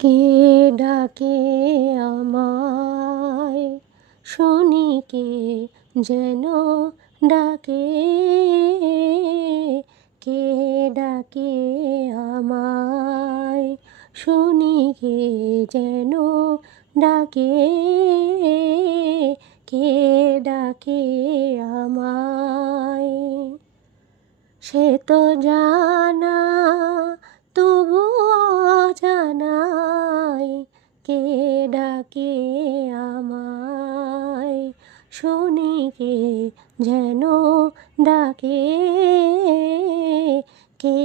কে ডাকে আমায়, শুনি কে যেন ডাকে। কে ডাকে আমায়, শুনি কে যেন ডাকে। কে ডাকে আমায়, সে তো জানা তবু অজানায়। কে ডাকে আমায়, শুনি কে যেন ডাকে। কে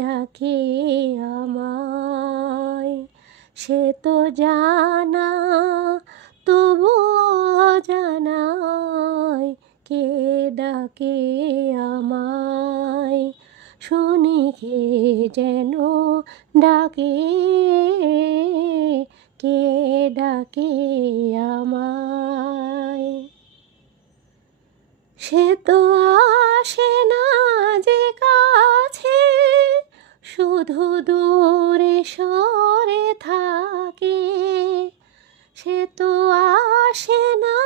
ডাকে আমায়, সে তো জানা তবু অজানায়। কে ডাকে আমায়, শুনি কে যেন ডাকে। কে ডাকে আমায়, সে তো আসে না যে কাছে, শুধু দূরে সরে থাকে। সে তো আসে না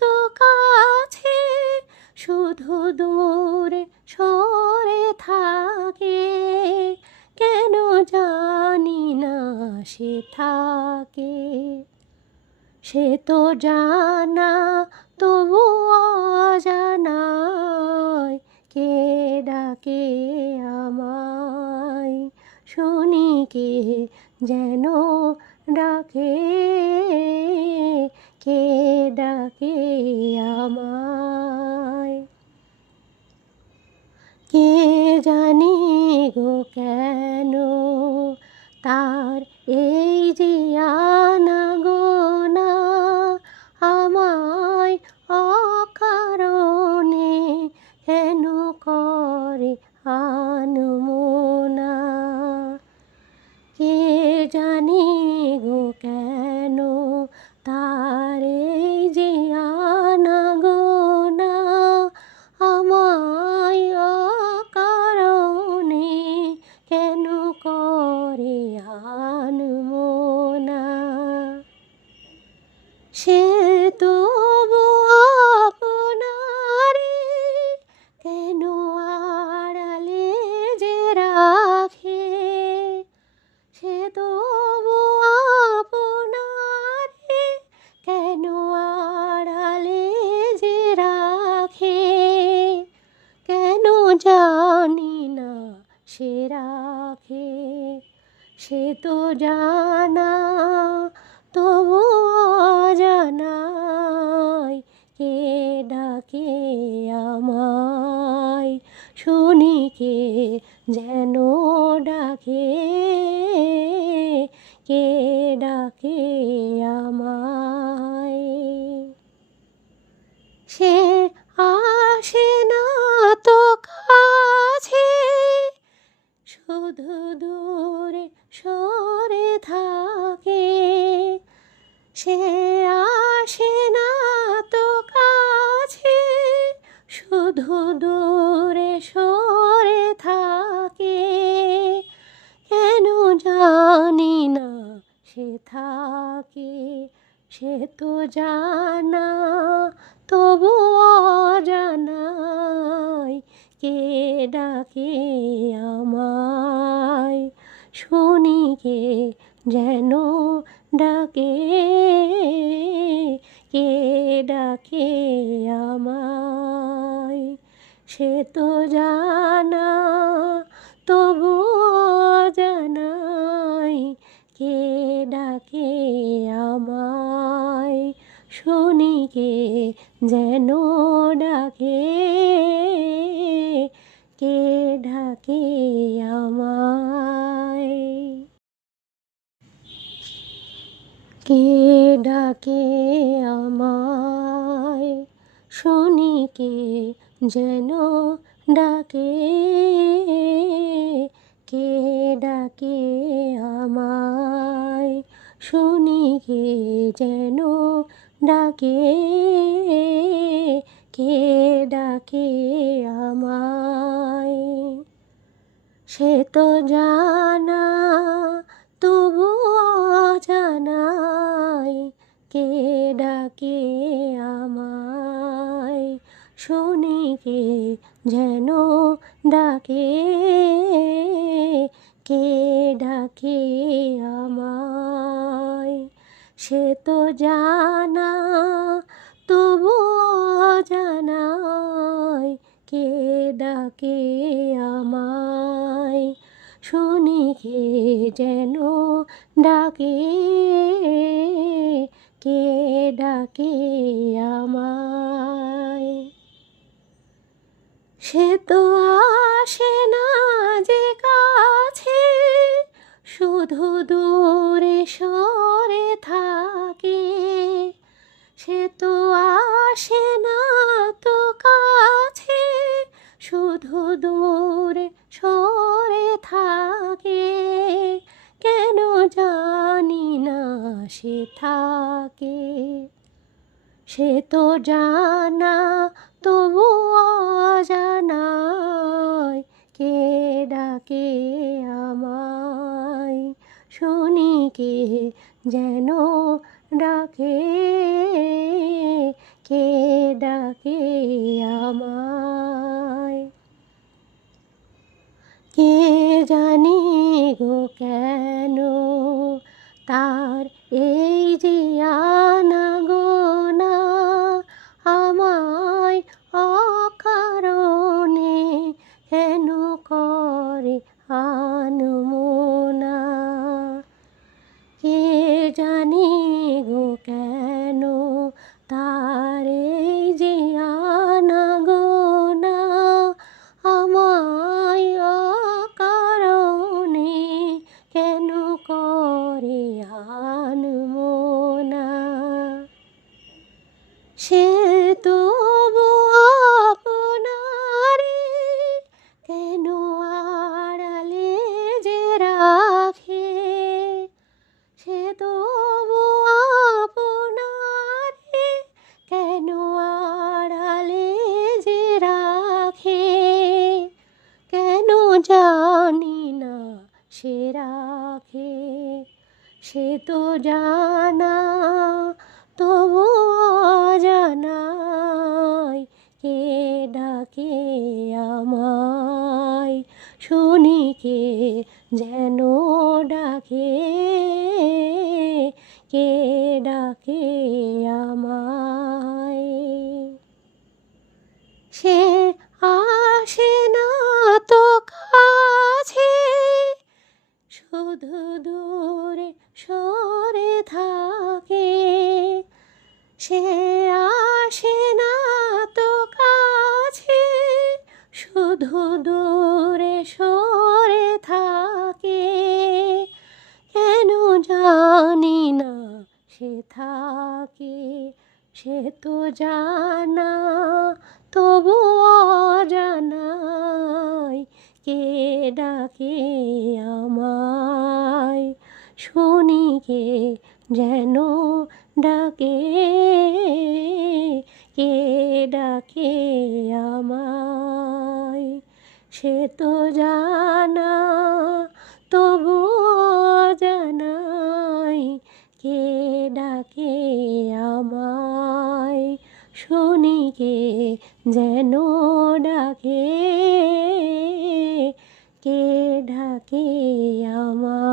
তো কাছে, শুধু দূরে সরে থাকে। কেন জানি না সে থাকে, সে তো জানা তবু অজানায়। কে ডাকে আমায়, শুনি কে যেন ডাকে। কে ডাকে আমায়, কে জানি গো কেন তার এই যে আনাগোনা। আমায় অকারণে কেন করে আনমনা। কে জানি গো কেন তার এই যে আনাগোনা। আমায় অকারণে কেন করে আনমনা। সে তবু আপনারে কেন আড়ালে যে রাখে। সে তবু আপনারে কেন আড়ালে যে রাখে। কেন জানি না সে রাখে, সে তো জানা তবু অজানায়। কে ডাকে আমায়, শুনি কে যেন ডাকে। কে ডাকে আমায়, সে আসে না তো কাছে, শুধু দূরে সরে থাকে। সে আসে না তো কাছে, শুধু দূরে সরে থাকে। কেন জানি না সে থাকে, সে তো জানা তবু অজানায়। কে ডাকে আমায়, শুনি কে যেন ডাকে। কে ডাকে আমায়, সে তো জানা তবু অজানায়। কে ডাকে আমায়, শুনি কে যেন ডাকে। কে ডাকে আমায়, কে ডাকে আমায়, শুনি কে যেন ডাকে। কে ডাকে আমায়, শুনি কে যেন ডাকে। কে ডাকে আমায়, সে তো জানা তবু কে ডাকে আমায়। সে তো জানা তবু অজানায়, কে ডাকে আমায়। শুনি কে যেন ডাকে, কে ডাকে আমায়। সে তো আসে না যে কাছে, শুধু দূরে সরে থাকে। সে তো আসে না তো কাছে, শুধু দূরে সরে থাকে। কেন জানি না সে থাকে। সে তো জানা তবু অজানায়, কে ডাকে আমায়। শুনি কে যেন ডাকে, কে ডাকে আমায়। কে জানি গো কেন তার এই যে আনাগোনা, আমায় অকারণে কেন করে আনমনা। কে জানি গো কেন তার এই যে আনাগোনা, আমায় অকারণে কেন করে আনমনা। সে তবু আপনারে কেন আড়ালে যে রাখে। সে তবু আপনারে কেন আড়ালে যে রাখে। কেন জানি না সে রাখে। সে তো জানা তবু অজানায়, কে ডাকে আমায়। শুনি কে যেন ডাকে, কে ডাকে আমায়। সে আসে না তো কাছে, শুধু দূরে সরে থাকে। সে আসে না তো কাছে, শুধু দূরে সরে থাকে। কেন জানি না সে থাকে। সে তো জানা তবু অজানায়, কে ডাকে আমায়। শুনি কে যেন ডাকে, কে ডাকে আমায়। সে তো জানা তবু অজানায়, কে ডাকে আমায়। শুনি কে যেন ডাকে, কে ডাকে আমায়।